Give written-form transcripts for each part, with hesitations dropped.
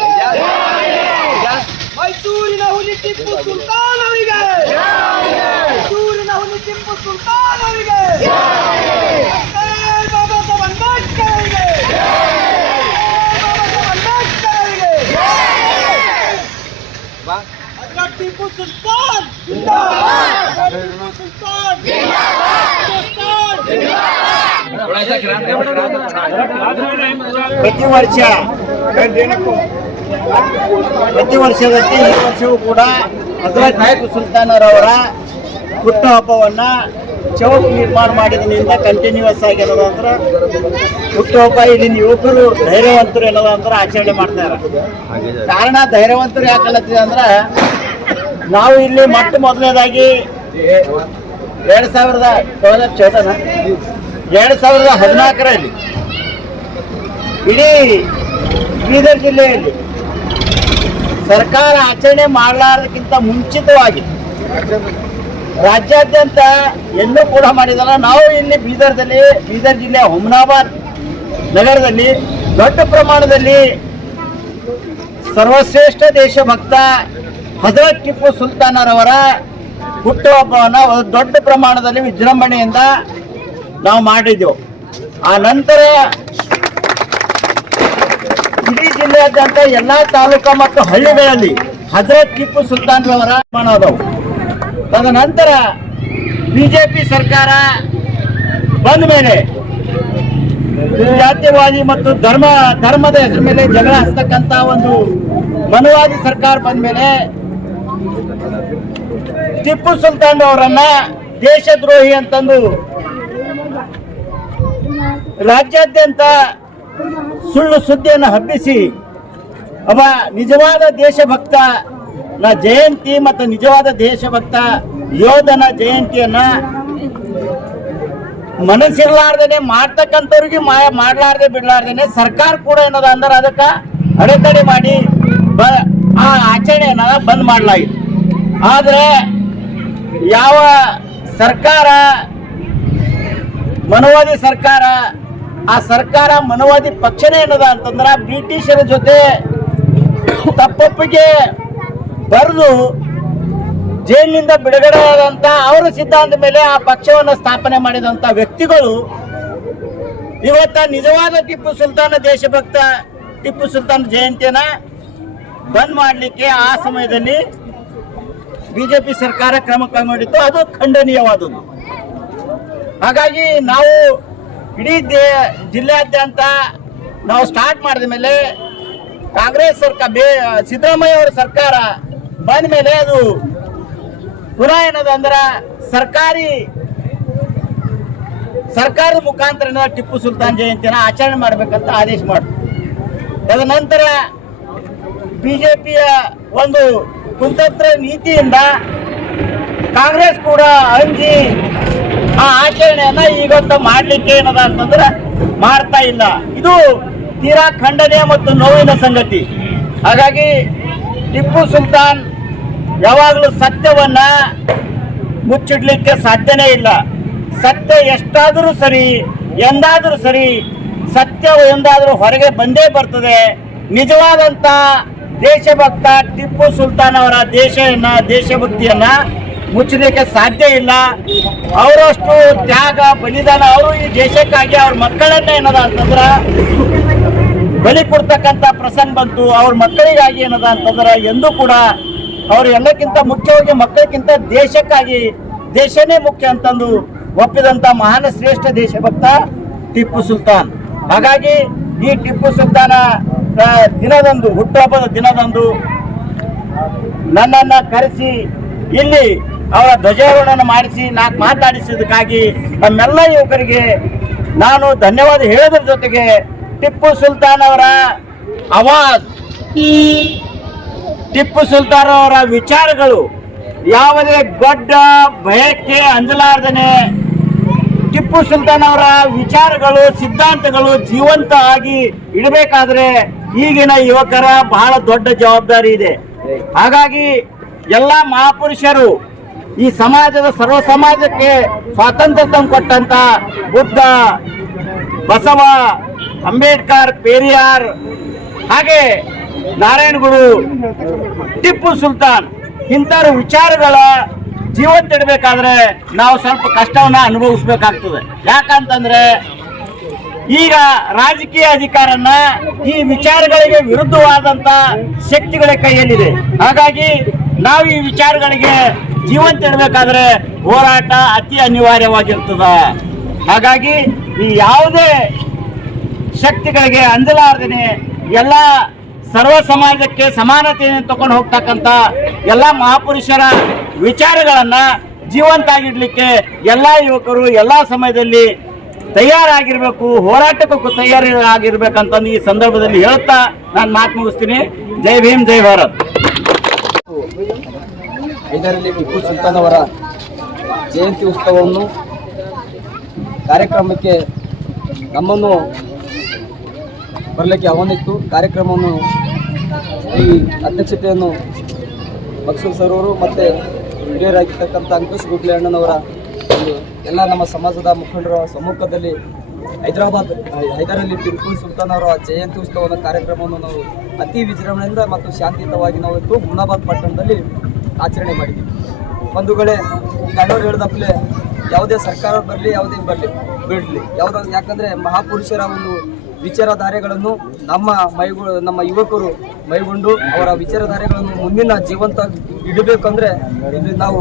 ಅವರಿಗೆ, ಮೈಸೂರಿನ ಹುಲಿ ಟಿಪ್ಪು ಸುಲ್ತಾನ್ ಅವರಿಗೆ, ಮೈಸೂರಿನ ಹುಲಿ ಟಿಪ್ಪು ಸುಲ್ತಾನ್ ಅವರಿಗೆ, ಬಾಬಾ ಸಾಹೇಬ್ ಅಂಬೇಡ್ಕರ್ ಅವರಿಗೆ, ಟಿಪ್ಪು ಸುಲ್ತಾನ್ ಜಿಂದಾಬಾದ್, ಟಿಪ್ಪು ಸುಲ್ತಾನ್ ಪ್ರತಿ ವರ್ಷದಂತೆ ಈ ವರ್ಷವೂ ಕೂಡ ಹಜರತ್ ಟಿಪ್ಪು ಸುಲ್ತಾನರವರ ಹುಟ್ಟುಹಬ್ಬವನ್ನ ಚೌಕ್ ನಿರ್ಮಾಣ ಮಾಡಿದ್ರಿಂದ ಕಂಟಿನ್ಯೂಸ್ ಆಗಿರೋದಂದ್ರೆ ಹುಟ್ಟುಹಬ್ಬ ಇಲ್ಲಿನ ಯುವಕರು ಧೈರ್ಯವಂತರು ಅನ್ನೋದಂದ್ರೆ ಆಚರಣೆ ಮಾಡ್ತಾರೆ. ಕಾರಣ ಧೈರ್ಯವಂತರು ಯಾಕಲ್ಲತ್ತಿದೆ ಅಂದ್ರೆ ನಾವು ಇಲ್ಲಿ ಮೊದಲನೇದಾಗಿ 2014ರಲ್ಲಿ ಇಡೀ ಬೀದರ್ ಜಿಲ್ಲೆಯಲ್ಲಿ ಸರ್ಕಾರ ಆಚರಣೆ ಮಾಡಲಾರದಕ್ಕಿಂತ ಮುಂಚಿತವಾಗಿ ರಾಜ್ಯಾದ್ಯಂತ ಎಲ್ಲೂ ಕೂಡ ಮಾಡಿದಲ್ಲ. ನಾವು ಇಲ್ಲಿ ಬೀದರ್ ಜಿಲ್ಲೆಯ ಹುಮನಾಬಾದ್ ನಗರದಲ್ಲಿ ದೊಡ್ಡ ಪ್ರಮಾಣದಲ್ಲಿ ಸರ್ವಶ್ರೇಷ್ಠ ದೇಶಭಕ್ತ ಹಜರತ್ ಟಿಪ್ಪು ಸುಲ್ತಾನರವರ ಹುಟ್ಟುಹಬ್ಬವನ್ನು ದೊಡ್ಡ ಪ್ರಮಾಣದಲ್ಲಿ ವಿಜೃಂಭಣೆಯಿಂದ ನಾವು ಮಾಡಿದ್ದೆವು. ಆ ನಂತರ ಇಡೀ ಜಿಲ್ಲೆಯಾದ್ಯಂತ ಎಲ್ಲ ತಾಲೂಕು ಮತ್ತು ಹಳ್ಳಿಗಳಲ್ಲಿ ಹಜರತ್ ಟಿಪ್ಪು ಸುಲ್ತಾನರವರ ಆದವು. ತದನಂತರ ಬಿಜೆಪಿ ಸರ್ಕಾರ ಬಂದ ಮೇಲೆ ಜಾತಿವಾದಿ ಮತ್ತು ಧರ್ಮದ ಹೆಸರ ಮೇಲೆ ಜಗಳ ಹಚ್ಚತಕ್ಕಂತ ಒಂದು ಮನುವಾದಿ ಸರ್ಕಾರ ಬಂದ ಮೇಲೆ ಟಿಪ್ಪು ಸುಲ್ತಾನ್ ಅವರನ್ನ ದೇಶದ್ರೋಹಿ ಅಂತಂದು ರಾಜ್ಯಾದ್ಯಂತ ಸುಳ್ಳು ಸುದ್ದಿಯನ್ನು ಹಬ್ಬಿಸಿ ಒಬ್ಬ ನಿಜವಾದ ದೇಶಭಕ್ತ ಜಯಂತಿ ಮತ್ತು ನಿಜವಾದ ದೇಶಭಕ್ತ ಯೋಧನ ಜಯಂತಿಯನ್ನ ಮನಸ್ಸಿರ್ಲಾರ್ದೇನೆ ಮಾಡ್ತಕ್ಕಂಥವ್ರಿಗೆ ಮಾಡ್ಲಾರ್ದೆ ಬಿಡ್ಲಾರ್ದೇನೆ ಸರ್ಕಾರ ಕೂಡ ಏನದ ಅಂದ್ರೆ ಅದಕ್ಕೆ ಅಡೆತಡೆ ಮಾಡಿ ಆ ಆಚರಣೆಯನ್ನ ಬಂದ್ ಮಾಡಲಾಗಿದೆ. ಆದರೆ ಯಾವ ಸರ್ಕಾರ ಮನುವಾದಿ ಸರ್ಕಾರ, ಆ ಸರ್ಕಾರ ಮನುವಾದಿ ಪಕ್ಷನೇ ಏನದ ಅಂತಂದ್ರೆ ಬ್ರಿಟಿಷರ ಜೊತೆ ತಪ್ಪೊಪ್ಪಿಗೆ ಬರೆದು ಜೈಲಿನಿಂದ ಬಿಡುಗಡೆ ಆದಂತ ಅವರ ಸಿದ್ಧಾಂತ ಮೇಲೆ ಆ ಪಕ್ಷವನ್ನು ಸ್ಥಾಪನೆ ಮಾಡಿದಂತ ವ್ಯಕ್ತಿಗಳು ಇವತ್ತ ನಿಜವಾದ ಟಿಪ್ಪು ಸುಲ್ತಾನ ದೇಶಭಕ್ತ ಟಿಪ್ಪು ಸುಲ್ತಾನ್ ಜಯಂತಿಯನ್ನ ಬಂದ್ ಮಾಡಲಿಕ್ಕೆ ಆ ಸಮಯದಲ್ಲಿ ಬಿಜೆಪಿ ಸರ್ಕಾರ ಕ್ರಮ ಕೈಗೊಂಡಿತ್ತು. ಅದು ಖಂಡನೀಯವಾದದ್ದು. ಹಾಗಾಗಿ ನಾವು ಇಡೀ ಜಿಲ್ಲೆಯಾದ್ಯಂತ ನಾವು ಸ್ಟಾರ್ಟ್ ಮಾಡಿದ ಮೇಲೆ ಕಾಂಗ್ರೆಸ್ ಸರ್ಕಾರ ಸಿದ್ದರಾಮಯ್ಯ ಅವರ ಸರ್ಕಾರ ಬಂದ ಮೇಲೆ ಅದು ಪುನಃ ಏನದಂದ್ರ ಸರ್ಕಾರದ ಮುಖಾಂತರ ಟಿಪ್ಪು ಸುಲ್ತಾನ್ ಜಯಂತಿನ ಆಚರಣೆ ಮಾಡ್ಬೇಕಂತ ಆದೇಶ ಮಾಡಿದ್ರು. ತದನಂತರ ಬಿಜೆಪಿಯ ಒಂದು ಕುತಂತ್ರ ನೀತಿಯಿಂದ ಕಾಂಗ್ರೆಸ್ ಕೂಡ ಅಂಜಿ ಆ ಆಚರಣೆಯನ್ನ ಈಗೊತ್ತ ಮಾಡ್ಲಿಕ್ಕೆ ಏನದ ಅಂತಂದ್ರೆ ಮಾಡ್ತಾ ಇಲ್ಲ. ಇದು ತೀರಾ ಖಂಡನೀಯ ಮತ್ತು ನೋವಿನ ಸಂಗತಿ. ಹಾಗಾಗಿ ಟಿಪ್ಪು ಸುಲ್ತಾನ್ ಯಾವಾಗಲೂ ಸತ್ಯವನ್ನ ಮುಚ್ಚಿಡ್ಲಿಕ್ಕೆ ಸಾಧ್ಯನೇ ಇಲ್ಲ. ಸತ್ಯ ಎಷ್ಟಾದರೂ ಸರಿ, ಎಂದಾದರೂ ಸರಿ, ಸತ್ಯ ಎಂದಾದರೂ ಹೊರಗೆ ಬಂದೇ ಬರ್ತದೆ. ನಿಜವಾದಂತ ದೇಶಭಕ್ತ ಟಿಪ್ಪು ಸುಲ್ತಾನ್ ಅವರ ದೇಶಭಕ್ತಿಯನ್ನ ಮುಚ್ಚಲಿಕ್ಕೆ ಸಾಧ್ಯ ಇಲ್ಲ. ಅವರಷ್ಟು ತ್ಯಾಗ ಬಲಿದಾನ ಅವರು ಈ ದೇಶಕ್ಕಾಗಿ ಅವ್ರ ಮಕ್ಕಳನ್ನ ಏನದ ಅಂತಂದ್ರ ಬಲಿ ಕೊಡ್ತಕ್ಕಂಥ ಪ್ರಸಂಗ ಬಂತು. ಅವ್ರ ಮಕ್ಕಳಿಗಾಗಿ ಏನದ ಅಂತಂದ್ರೆ ಎಂದೂ ಕೂಡ ಅವ್ರು ಎಲ್ಲಕ್ಕಿಂತ ಮುಖ್ಯವಾಗಿ ಮಕ್ಕಳಿಗಿಂತ ದೇಶಕ್ಕಾಗಿ, ದೇಶನೇ ಮುಖ್ಯ ಅಂತಂದು ಒಪ್ಪಿದಂತ ಮಹಾನ್ ಶ್ರೇಷ್ಠ ದೇಶಭಕ್ತ ಟಿಪ್ಪು ಸುಲ್ತಾನ್. ಹಾಗಾಗಿ ಈ ಟಿಪ್ಪು ಸುಲ್ತಾನ ದಿನದಂದು, ಹುಟ್ಟುಹಬ್ಬದ ದಿನದಂದು ನನ್ನನ್ನು ಕರೆಸಿ ಇಲ್ಲಿ ಅವರ ಧ್ವಜಾರೋಹಣ ಮಾಡಿಸಿ ಮಾತಾಡಿಸಿದ್ದಕ್ಕಾಗಿ ನಮ್ಮೆಲ್ಲ ಯುವಕರಿಗೆ ನಾನು ಧನ್ಯವಾದ ಹೇಳೋದ್ರ ಜೊತೆಗೆ ಟಿಪ್ಪು ಸುಲ್ತಾನ್ ಅವರ ಆವಾಜ್, ಟಿಪ್ಪು ಸುಲ್ತಾನ್ ಅವರ ವಿಚಾರಗಳು ಯಾವುದೇ ದೊಡ್ಡ ಭಯಕ್ಕೆ ಅಂಜಲಾರ್ದನೆ ಟಿಪ್ಪು ಸುಲ್ತಾನ್ ಅವರ ವಿಚಾರಗಳು, ಸಿದ್ಧಾಂತಗಳು ಜೀವಂತ ಆಗಿ ಇಡಬೇಕಾದ್ರೆ ಈಗಿನ ಯುವಕರ ಬಹಳ ದೊಡ್ಡ ಜವಾಬ್ದಾರಿ ಇದೆ. ಹಾಗಾಗಿ ಎಲ್ಲ ಮಹಾಪುರುಷರು ಈ ಸಮಾಜದ ಸರ್ವ ಸಮಾಜಕ್ಕೆ ಸ್ವಾತಂತ್ರ್ಯ ತಂದುಕೊಟ್ಟಂತ ಬುದ್ಧ, ಬಸವ, ಅಂಬೇಡ್ಕರ್, ಪೆರಿಯಾರ್, ಹಾಗೆ ನಾರಾಯಣಗುರು, ಟಿಪ್ಪು ಸುಲ್ತಾನ್ ಇಂಥವ್ರ ವಿಚಾರಗಳ ಜೀವಂತ ಇಡಬೇಕಾದ್ರೆ ನಾವು ಸ್ವಲ್ಪ ಕಷ್ಟವನ್ನ ಅನುಭವಿಸ್ಬೇಕಾಗ್ತದೆ. ಯಾಕಂತಂದ್ರೆ ಈಗ ರಾಜಕೀಯ ಅಧಿಕಾರನ ಈ ವಿಚಾರಗಳಿಗೆ ವಿರುದ್ಧವಾದಂತ ಶಕ್ತಿಗಳ ಕೈಯಲ್ಲಿದೆ. ಹಾಗಾಗಿ ನಾವು ಈ ವಿಚಾರಗಳಿಗೆ ಜೀವಂತ ಇಡಬೇಕಾದ್ರೆ ಹೋರಾಟ ಅತಿ ಅನಿವಾರ್ಯವಾಗಿರ್ತದ. ಹಾಗಾಗಿ ಈ ಯಾವುದೇ ಶಕ್ತಿಗಳಿಗೆ ಅಂಜಲಾರ್ದೇನೆ ಎಲ್ಲ ಸರ್ವ ಸಮಾಜಕ್ಕೆ ಸಮಾನತೆಯನ್ನು ತಗೊಂಡು ಹೋಗ್ತಕ್ಕಂಥ ಎಲ್ಲ ಮಹಾಪುರುಷರ ವಿಚಾರಗಳನ್ನ ಜೀವಂತ ಆಗಿಡ್ಲಿಕ್ಕೆ ಎಲ್ಲ ಯುವಕರು ಎಲ್ಲ ಸಮಯದಲ್ಲಿ ತಯಾರಾಗಿರ್ಬೇಕು, ಹೋರಾಟಕ್ಕೂ ತಯಾರಾಗಿರ್ಬೇಕಂತಂದು ಈ ಸಂದರ್ಭದಲ್ಲಿ ಹೇಳ್ತಾ ನಾನು ಮಾತು ಮುಗಿಸ್ತೀನಿ. ಜೈ ಭೀಮ್, ಜೈ ಭಾರತ್. ಇದರಲ್ಲಿ ಟಿಪ್ಪು ಸುಲ್ತಾನ್ ಅವರ ಜಯಂತಿ ಉತ್ಸವವನ್ನು ಕಾರ್ಯಕ್ರಮಕ್ಕೆ ನಮ್ಮನ್ನು ಬರಲಿಕ್ಕೆ ಆಹ್ವಾನಿತ್ತು. ಕಾರ್ಯಕ್ರಮವನ್ನು ಈ ಅಧ್ಯಕ್ಷತೆಯನ್ನು ಬಕ್ಸೂರ್ ಸರ್ ಅವರು ಮತ್ತು ಹಿರಿಯರಾಗಿರ್ತಕ್ಕಂಥ ಅಂಕುಶ್ ಗುಡ್ಲೆ ಅಣ್ಣನವರ ಒಂದು ಎಲ್ಲ ನಮ್ಮ ಸಮಾಜದ ಮುಖಂಡರ ಸಮ್ಮುಖದಲ್ಲಿ ಹೈದರಲ್ಲಿ ಟಿಪ್ಪು ಸುಲ್ತಾನ್ ಅವರ ಜಯಂತಿ ಉತ್ಸವದ ಕಾರ್ಯಕ್ರಮವನ್ನು ನಾವು ಅತಿ ವಿಜೃಂಭಣೆಯಿಂದ ಮತ್ತು ಶಾಂತಿಯುತವಾಗಿ ನಾವು ಇವತ್ತು ಹುಮ್ನಾಬಾದ್ ಪಟ್ಟಣದಲ್ಲಿ ಆಚರಣೆ ಮಾಡಿದ್ದೀವಿ. ಬಂಧುಗಳೇ, ಈಗ ಅಣ್ಣವ್ರು ಹೇಳಿದಪ್ಪಲೆ ಯಾವುದೇ ಸರ್ಕಾರ ಬರಲಿ, ಯಾವುದೇ ಬಿಡಲಿ, ಯಾಕಂದರೆ ಮಹಾಪುರುಷರ ಒಂದು ವಿಚಾರಧಾರೆಗಳನ್ನು ನಮ್ಮ ಯುವಕರು ಮೈಗೊಂಡು ಅವರ ವಿಚಾರಧಾರೆಗಳನ್ನು ಮುಂದಿನ ಜೀವಂತ ಇಡಬೇಕಂದ್ರೆ ಇಲ್ಲಿ ನಾವು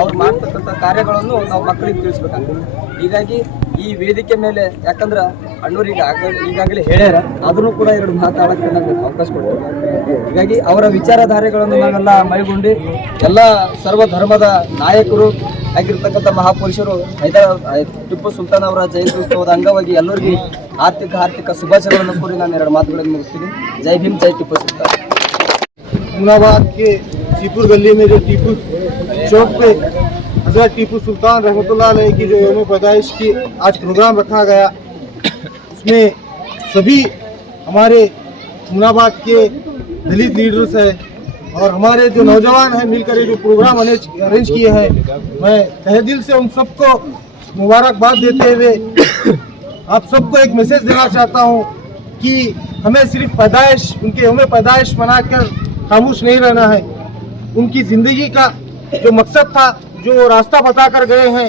ಅವ್ರು ಮಾಡ್ತಕ್ಕಂಥ ಕಾರ್ಯಗಳನ್ನು ನಾವು ಮಕ್ಕಳಿಗೆ ತಿಳಿಸ್ಬೇಕಾಗ್ತದೆ. ಹೀಗಾಗಿ ಈ ವೇದಿಕೆ ಮೇಲೆ, ಯಾಕಂದ್ರೆ ಅಣ್ಣೂರಿಗೆ ಈಗಾಗಲೇ ಹೇಳ್ಯಾರ, ಅದನ್ನು ಕೂಡ ಎರಡು ಮಾತಾಡೋಕ್ಕೆ ನಮಗೆ ಅವಕಾಶ ಕೊಡ್ತಾರೆ. ಹೀಗಾಗಿ ಅವರ ವಿಚಾರಧಾರೆಗಳನ್ನು ನಾವೆಲ್ಲ ಮೈಗೊಂಡು ಎಲ್ಲ ಸರ್ವ ಧರ್ಮದ ನಾಯಕರು ಆಗಿರ್ತಕ್ಕಂಥ ಮಹಾಪುರುಷರು ಟಿಪ್ಪು ಸುಲ್ತಾನ್ ಅವರ ಜಯಂತಿ ಉತ್ಸವದ ಅಂಗವಾಗಿ ಎಲ್ಲರಿಗೂ ಆರ್ಥಿಕ ಶುಭಾಶಯಗಳನ್ನು ಕೋರಿ ನಾನು ಎರಡು ಮಾತುಗಳನ್ನು ಮುಗಿಸ್ತೀನಿ. जय भीम, जय टिप्पू सुल्तान। हुमनाबाद के सीपुर गली में जो टीपू चौक पे हजरत टीपू सुल्तान रहमतुल्लाह अलैह की जो यौम पैदाइश की आज प्रोग्राम रखा गया, उसमें सभी हमारे हुमनाबाद के दलित लीडर्स हैं और हमारे जो नौजवान हैं मिलकर ये जो प्रोग्राम अरेंज किए हैं, मैं तहे दिल से उन सबको मुबारकबाद देते हुए आप सबको एक मैसेज देना चाहता हूँ कि हमें सिर्फ पैदाइश, उनके यौम पैदाइश मनाकर खामोश नहीं रहना है। उनकी ज़िंदगी का जो मकसद था, जो रास्ता बता कर गए हैं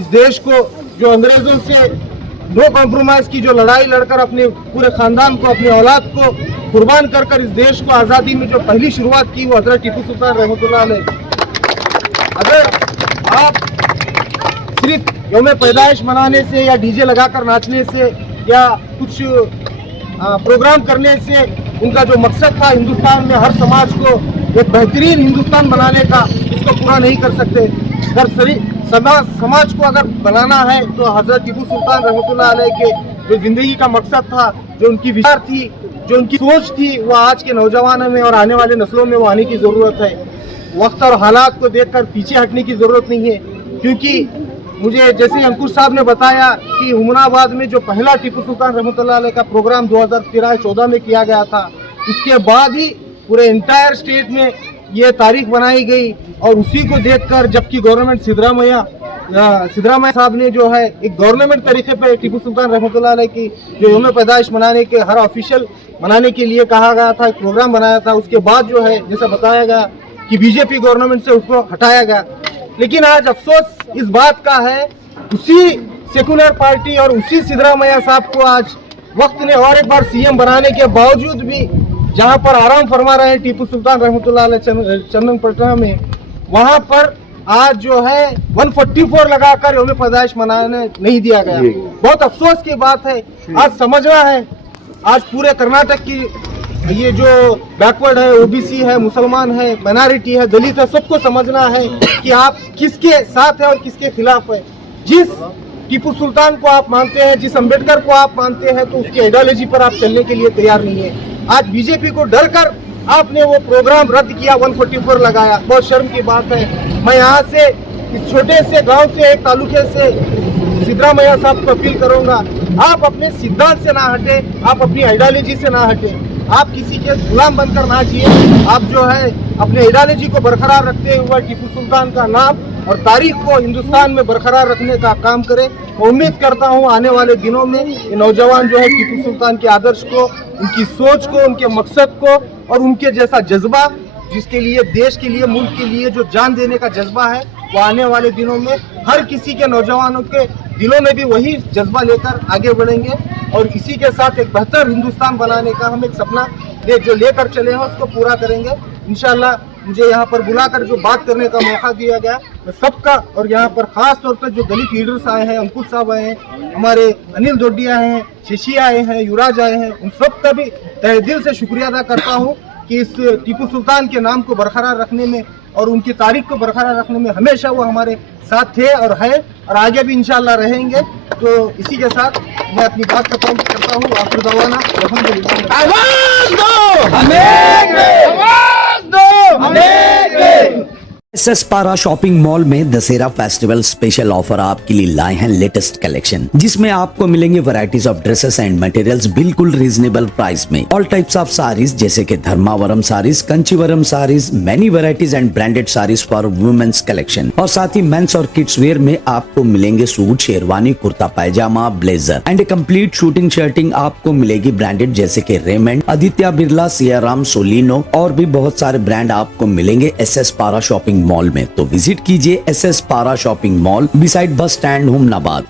इस देश को, जो अंग्रेज़ों से नो कॉम्प्रोमाइज़ की जो लड़ाई लड़कर अपने पूरे ख़ानदान को, अपनी औलाद को कुर्बान कर इस देश को आज़ादी में जो पहली शुरुआत की वो हज़रत टीपू सुल्तान रहमतुल्लाह अलैह। अगर आप सिर्फ यौम पैदाइश मनाने से या डीजे लगाकर नाचने से या कुछ प्रोग्राम करने से उनका जो मकसद था हिंदुस्तान में हर समाज को एक बेहतरीन हिंदुस्तान बनाने का, इसको पूरा नहीं कर सकते। अगर समाज को अगर बनाना है तो हज़रत टीपू सुल्तान रहमतुल्लाह अलैह के जो ज़िंदगी का मकसद था, जो उनकी विचार थी, जो उनकी सोच थी, वो आज के नौजवानों में और आने वाले नस्लों में वो आने की ज़रूरत है। वक्त और हालात को देखकर पीछे हटने की ज़रूरत नहीं है, क्योंकि मुझे जैसे अंकुश साहब ने बताया कि हुमनाबाद में जो पहला टीपू सुल्तान रहमतुल्लाह अलैह का प्रोग्राम 2013-14 में किया गया था, उसके बाद ही पूरे इंटायर स्टेट में ये तारीख बनाई गई। और उसी को देखकर जबकि गवर्नमेंट सिद्धरामैया साहब ने जो है एक गवर्नमेंट तरीके पे टीपू सुल्तान रहमतुल्लाह अलैह की जो यौम पैदाइश मनाने के हर ऑफिशियल मनाने के लिए कहा गया था, एक प्रोग्राम बनाया था, उसके बाद जो है जैसा बताया गया कि बीजेपी गवर्नमेंट से उसको हटाया गया। लेकिन आज अफसोस इस बात का है, उसी सेकुलर पार्टी और उसी सिद्धरामैया साहब को आज वक्त ने और एक बार सीएम बनाने के बावजूद भी जहां पर आराम फरमा रहे हैं टीपू सुल्तान रहमतुल्लाह अलैह चंदनपटना में, वहां पर आज जो है 144 लगाकर यौम पैदाइश मनाने नहीं दिया गया। बहुत अफसोस की बात है। आज समझना है, आज पूरे कर्नाटक की ये जो बैकवर्ड है, ओबीसी है, मुसलमान है, माइनॉरिटी है, दलित है, सबको समझना है कि आप किसके साथ है और किसके खिलाफ है। जिस टीपू सुल्तान को आप मानते हैं, जिस अंबेडकर को आप मानते हैं, तो उसकी आइडियोलॉजी पर आप चलने के लिए तैयार नहीं है। आज बीजेपी को डर कर आपने वो प्रोग्राम रद्द किया, 144 लगाया, बहुत शर्म की बात है। मैं यहाँ से इस छोटे से गांव से, एक तालुके से सिद्धरामैया साहब को अपील करूंगा, आप अपने सिद्धांत से ना हटे, आप अपनी आइडियोलॉजी से ना हटे, आप किसी के गुलाम बनकर ना जिए। आप जो है अपने आइडियोलॉजी को बरकरार रखते हुए टीपू सुल्तान का नाम और तारीख को हिंदुस्तान में बरकरार रखने का काम करे। मैं उम्मीद करता हूँ आने वाले दिनों में ये नौजवान जो है टीपू सुल्तान के आदर्श को, उनकी सोच को, उनके मकसद को और उनके जैसा जज्बा, जिसके लिए देश के लिए, मुल्क के लिए जो जान देने का जज्बा है, वो आने वाले दिनों में हर किसी के नौजवानों के दिलों में भी वही जज्बा लेकर आगे बढ़ेंगे। और इसी के साथ एक बेहतर हिंदुस्तान बनाने का हम एक सपना जो लेकर चले हैं उसको पूरा करेंगे इंशाल्लाह। मुझे यहाँ पर बुलाकर जो बात करने का मौका दिया गया, मैं सबका, और यहाँ पर खास तौर पर जो दलित लीडर्स आए हैं, अंकुश साहब आए हैं, हमारे अनिल दोडिया हैं, शशि आए हैं, युवराज आए हैं, उन सब का भी तहे दिल से शुक्रिया अदा करता हूँ कि इस टीपू सुल्तान के नाम को बरकरार रखने में और उनकी तारीख को बरकरार रखने में हमेशा वो हमारे साथ थे और है और आगे भी इंशाल्लाह रहेंगे। तो इसी के साथ मैं अपनी बात खत्म करता हूँ। आखिर दवाना अल्हम्दुलिल्लाह। एसएस पारा शॉपिंग मॉल में दशहरा फेस्टिवल स्पेशल ऑफर आपके लिए लाए हैं लेटेस्ट कलेक्शन, जिसमें आपको मिलेंगे varieties of dresses and materials बिल्कुल रीजनेबल प्राइस में। ऑल टाइप्स ऑफ साड़ीज जैसे कि Dharmavaram saris, Kanchivaram saris, many varieties and branded saris for womens collection. और साथ ही मेंस और किड्स वेयर में आपको मिलेंगे suit, sherwani, kurta pyjama, blazer and a complete suiting shirting आपको मिलेगी ब्रांडेड जैसे कि रेमंड, आदित्य बिरला, सियाराम, सोलिनो और भी बहुत सारे ब्रांड आपको मिलेंगे एसएस पारा शॉपिंग मॉल में। तो विजिट कीजिए एसएस पारा shopping mall beside bus stand Humnabad.